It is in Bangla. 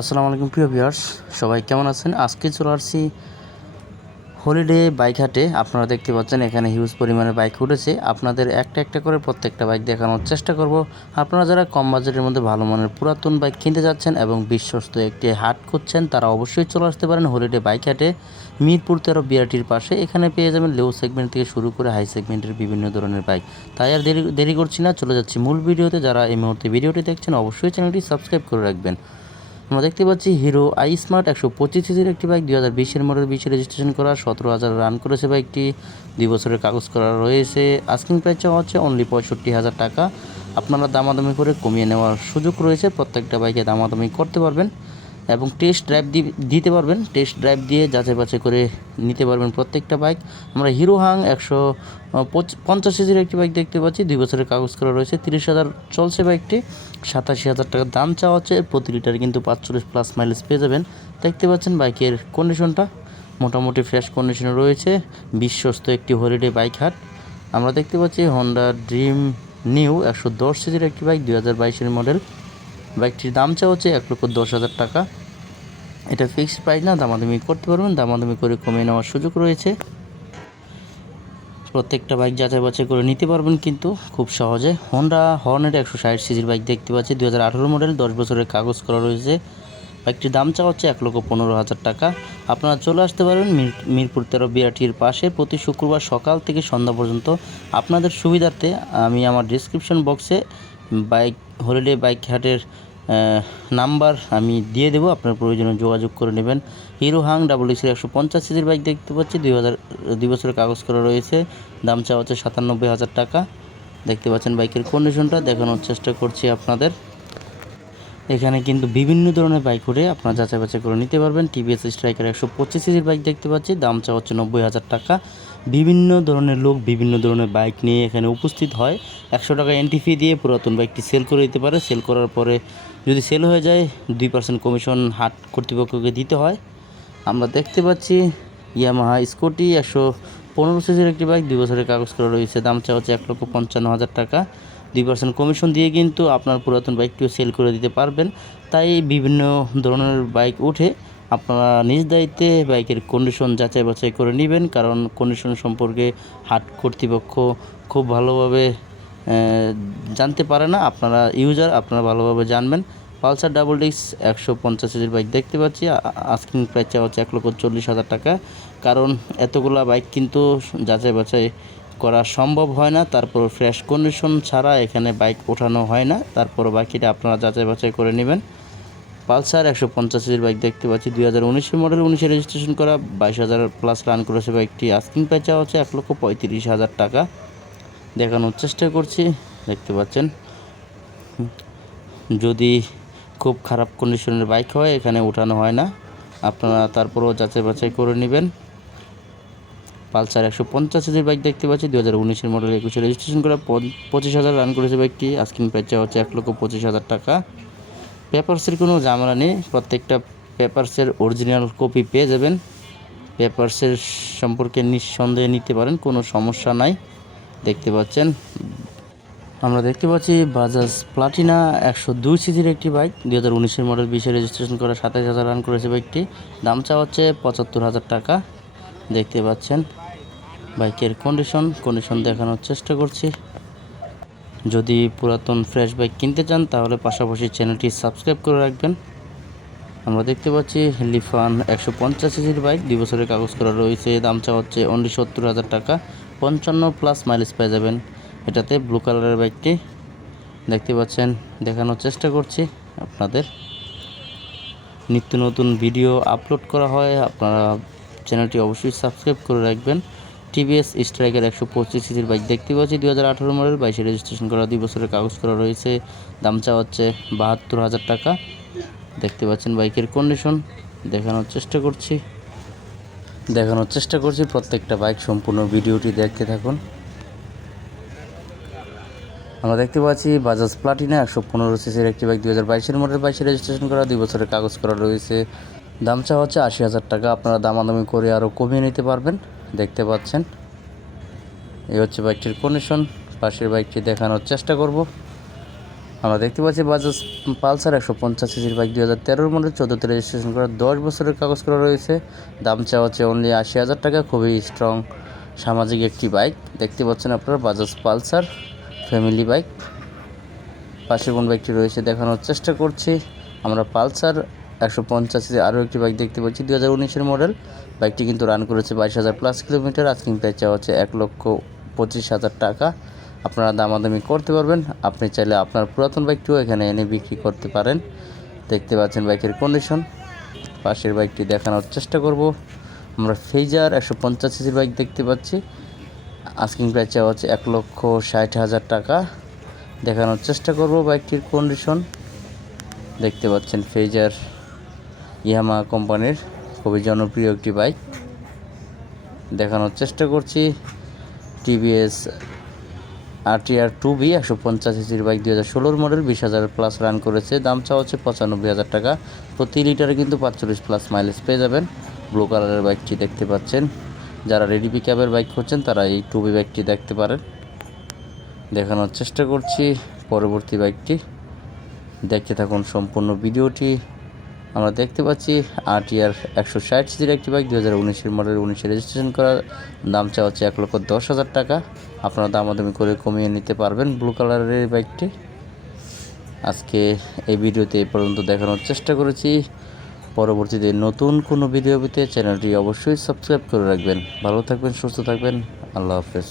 আসসালামু আলাইকুম প্রিয় ভিউয়ার্স, সবাই কেমন আছেন? আজকে চলে আসছি হলিডে বাইক হাটে। আপনারা দেখতে পাচ্ছেন এখানে হিউজ পরিমাণে বাইক উঠেছে। আপনাদের একটা একটা করে প্রত্যেকটা বাইক দেখানোর চেষ্টা করব। আপনারা যারা কম বাজেটের মধ্যে ভালো মানের পুরাতন বাইক কিনতে যাচ্ছেন এবং বিশ্বস্ত একটি হাট খুঁজছেন, তারা অবশ্যই চলে আসতে পারেন হলিডে বাইক হাটে, মিরপুর 13 বিআরটির পাশে। এখানে পেয়ে যাবেন লো সেগমেন্ট থেকে শুরু করে হাই সেগমেন্টের বিভিন্ন ধরনের বাইক। তাই আর দেরি করছি না, চলে যাচ্ছি মূল ভিডিওতে। যারা এই মুহূর্তে ভিডিওটি দেখছেন অবশ্যই চ্যানেলটি সাবস্ক্রাইব করে রাখবেন। আমরা দেখতে পাচ্ছি হিরো আই স্মার্ট 125 সিসির একটি বাইক, 2020 মডেল, 20 রেজিস্ট্রেশন করা, 17,000 রান করেছে বাইকটি, 2 বছরের কাগজ করা রয়েছে। আস্কিং প্রাইস চাওয়া হচ্ছে অনলি 65,000 টাকা। আপনারা দামাদামি করে কমিয়ে নেওয়ার সুযোগ রয়েছে, প্রত্যেকটা বাইকে দামাদামি করতে পারবেন এবং টেস্ট ড্রাইভ দিতে পারবেন। টেস্ট ড্রাইভ দিয়ে যাচাই বাছাই করে নিতে পারবেন প্রত্যেকটা বাইক। আমরা হিরো হাং 150 সিসির একটি বাইক দেখতে পাচ্ছি, 2 বছরের কাগজ করা রয়েছে, 30,000 চলছে বাইকটি, 87,000 টাকা দাম চাওয়া হচ্ছে। প্রতি লিটারে কিন্তু 45+ মাইলেজ পেয়ে যাবেন। দেখতে পাচ্ছেন বাইকের কন্ডিশনটা মোটামুটি ফ্রেশ কন্ডিশনে রয়েছে। বিশ্বস্ত একটি হলিডে বাইক হাট। আমরা দেখতে পাচ্ছি হন্ডা ড্রিম নিউ 110 সিসির একটি বাইক, 2022 মডেল। বাইকটির দাম চাওয়া হচ্ছে 1,10,000 টাকা। এটা ফিক্সড প্রাইস না, দামাদামি করতে পারবেন, দামাদামি করে কমিয়ে নেওয়ার সুযোগ রয়েছে। প্রত্যেকটা বাইক যাচাই বাছাই করে নিতে পারবেন কিন্তু খুব সহজে। হন্ডা হর্নেট 160 সিসির বাইক দেখতে পাচ্ছি, 2018 মডেল, 10 বছরের কাগজ করা রয়েছে। বাইকটির দাম চাওয়া হচ্ছে 1,15,000 টাকা। আপনারা চলে আসতে পারবেন মিরপুর 13 বিআরটির পাশে প্রতি শুক্রবার সকাল থেকে সন্ধ্যা পর্যন্ত। আপনাদের সুবিধার্থে আমি আমার ডিসক্রিপশন বক্সে হলিডে বাইক হাটের নাম্বার আমি দিয়ে দেবো, আপনার প্রয়োজনে যোগাযোগ করে নেবেন। হিরো হাং XXX 150 সিসির বাইক দেখতে পাচ্ছি, 2 বছরের কাগজ করা রয়েছে, দাম চাওয়া হচ্ছে 97,000 টাকা। দেখতে পাচ্ছেন বাইকের কন্ডিশনটা দেখানোর চেষ্টা করছি আপনাদের। এখানে কিন্তু বিভিন্ন ধরনের বাইক উঠে আপনারা যাচাই বাছাই করে নিতে পারবেন। টিভিএস স্ট্রাইকার 125 সিসির বাইক দেখতে পাচ্ছি, দাম চাওয়া হচ্ছে 90,000 টাকা। বিভিন্ন ধরনের লোক বিভিন্ন ধরনের বাইক নিয়ে এখানে উপস্থিত হয়। 100 টাকা এন্ট্রি ফি দিয়ে পুরাতন বাইকটি সেল করে দিতে পারে। সেল করার পরে যদি সেল হয়ে যায় 2% কমিশন হাট কর্তৃপক্ষকে দিতে হয়। আমরা দেখতে পাচ্ছি ইয়ামাহা স্কুটি 115 সিসির একটি বাইক, 2 বছরের কাগজ করা রয়েছে, দাম চাওয়া হচ্ছে 1,55,000 টাকা। 2% কমিশন দিয়ে কিন্তু আপনার পুরাতন বাইকটিও সেল করে দিতে পারবেন। তাই বিভিন্ন ধরনের বাইক উঠে আপনারা নিজ দায়িত্বে বাইকের কন্ডিশন যাচাই বাছাই করে নেবেন, কারণ কন্ডিশন সম্পর্কে হাট কর্তৃপক্ষ খুব ভালোভাবে জানতে পারে না। আপনারা ইউজার, আপনারা ভালোভাবে জানবেন। পালসার ডাবল ডিস্ক 150 সিসির বাইক দেখতে পাচ্ছি, আস্কিং প্রাইস চাওয়া হচ্ছে 1,40,000 টাকা। কারণ এতগুলা বাইক কিন্তু যাচাই বাছাই করা সম্ভব হয় না, তারপর ফ্রেশ কন্ডিশন ছাড়া এখানে বাইক ওঠানো হয় না। তারপর বাকিটা আপনারা যাচাই বাছাই করে নেবেন। পালসার 150 সিসির বাইক দেখতে পাচ্ছি, 2019 মডেল, 19 রেজিস্ট্রেশন করা, 22,000+ রান করেছে বাইকটি। আস্কিং প্রাইস চাওয়া হচ্ছে 1,35,000 টাকা। দেখানোর চেষ্টা করছি, দেখতে পাচ্ছেন। যদি খুব খারাপ কন্ডিশনের বাইক হয় এখানে ওঠানো হয় না, আপনারা তারপরও যাচাই বাছাই করে নেবেন। পালসার 150 সিসির বাইক দেখতে পাচ্ছি, 2019 মডেল, 21 রেজিস্ট্রেশন করা, 25,000 রান করেছে বাইকটি। আস্কিং প্রাইস চাওয়া হচ্ছে 1,25,000 টাকা। পেপারসের কোনো ঝামেলা নেই, প্রত্যেকটা পেপারসের অরিজিনাল কপি পেয়ে যাবেন। পেপারসের সম্পর্কে নিঃসন্দেহে নিতে পারেন, কোনো সমস্যা নাই। দেখতে পাচ্ছেন আমরা দেখতে পাচ্ছি বাজাজ প্লাটিনা 102 সিসির একটি বাইক, 2019 মডেল, 20 রেজিস্ট্রেশন করা, 27,000 রান করেছে বাইকটি। দাম চাওয়া হচ্ছে 75,000 টাকা। দেখতে পাচ্ছেন বাইকের কন্ডিশন দেখানোর চেষ্টা করছি। যদি পুরাতন ফ্রেশ বাইক কিনতে চান তাহলে পাশাপাশি চ্যানেলটি সাবস্ক্রাইব করে রাখবেন। আমরা দেখতে পাচ্ছি লিফান 150 সিসির বাইক, 2 বছরের কাগজ করা রয়েছে, দাম চাওয়া হচ্ছে অনলি 70,000 টাকা। 55+ মাইলেজ পেয়ে যাবেন এটাতে। ব্লু কালারের বাইকটি দেখতে পাচ্ছেন, দেখানোর চেষ্টা করছি আপনাদের। নিত্য নতুন ভিডিও আপলোড করা হয়, আপনারা চ্যানেলটি অবশ্যই সাবস্ক্রাইব করে রাখবেন। টিভিএস স্ট্রাইকার 125 সিসির বাইক দেখতে পাচ্ছি, 2018 মডেল, 22 রেজিস্ট্রেশন করা, 2 বছরের কাগজ করা রয়েছে, দাম চাওয়া হচ্ছে 72,000 টাকা। দেখতে পাচ্ছেন বাইকের কন্ডিশন দেখানোর চেষ্টা করছি। প্রত্যেকটা বাইক সম্পূর্ণ ভিডিওটি দেখতে থাকুন। আমরা দেখতে পাচ্ছি বাজাজ প্লাটিনা 115 সিসির একটি বাইক, 2022 মডেল, 22 রেজিস্ট্রেশন করা, 2 বছরের কাগজ করা রয়েছে, দাম চাওয়া হচ্ছে 80,000 টাকা। আপনারা দামাদামি করে আরও কমিয়ে নিতে পারবেন। দেখতে পাচ্ছেন এই হচ্ছে বাইকটির কন্ডিশন। পাশের বাইকটি দেখানোর চেষ্টা করব। আমরা দেখতে পাচ্ছি বাজাজ পালসার 150 সিসির বাইক 2013 মডেল 14তে রেজিস্ট্রেশন করা 10 বছরের কাগজ করা রয়েছে। দাম চাওয়া হচ্ছে অনলি 80,000 টাকা। খুবই স্ট্রং সামাজিক একটি বাইক দেখতে পাচ্ছেন আপনারা, বাজাজ পালসার ফ্যামিলি বাইক। পাশে কোন বাইকটি রয়েছে দেখানোর চেষ্টা করছি। আমরা পালসার 150 সিসি আরও একটি বাইক দেখতে পাচ্ছি 2019-এর মডেল। বাইকটি কিন্তু রান করেছে 22,000+ কিলোমিটার। আস্কিং প্রাইস চাওয়া হচ্ছে 1,25,000 টাকা। আপনারা দামাদামি করতে পারবেন। আপনি চাইলে আপনার পুরাতন বাইকটিও এখানে এনে বিক্রি করতে পারেন। দেখতে পাচ্ছেন বাইকের কন্ডিশন। পাশের বাইকটি দেখানোর চেষ্টা করব। আমরা ফেজার 150 সিসির বাইক দেখতে পাচ্ছি। আস্কিং প্রাইস চাওয়া হচ্ছে 1,60,000 টাকা। দেখানোর চেষ্টা করব বাইকটির কন্ডিশন। দেখতে পাচ্ছেন ফেজার ইয়ামাহা কোম্পানির খুবই জনপ্রিয় একটি বাইক। দেখানোর চেষ্টা করছি টিভিএস RTR 2B 150 সিসির বাইক 2016 মডেল 20,000+ রান করেছে। দাম চাওয়া হচ্ছে 95,000 টাকা। প্রতি লিটারে কিন্তু 45+ মাইলেজ পেয়ে যাবেন। ব্লু কালারের বাইকটি দেখতে পাচ্ছেন। যারা রেডি পিকআপের বাইক খুঁজছেন তারা এই 2B বাইকটি দেখতে পারেন। দেখানোর চেষ্টা করছি পরবর্তী বাইকটি। দেখতে থাকুন সম্পূর্ণ ভিডিওটি। আমরা দেখতে পাচ্ছি RTR 160 সিসির একটি বাইক 2019-এর মডেল 19-এ রেজিস্ট্রেশন করা। দাম চাওয়া হচ্ছে 1,10,000 টাকা। আপনারা দামাদামি করে কমিয়ে নিতে পারবেন ব্লু কালারের এই বাইকটি। আজকে এই ভিডিওতে এই পর্যন্ত দেখানোর চেষ্টা করেছি। পরবর্তীতে নতুন কোনো ভিডিও পেতে চ্যানেলটি অবশ্যই সাবস্ক্রাইব করে রাখবেন। ভালো থাকবেন, সুস্থ থাকবেন। আল্লাহ হাফেজ।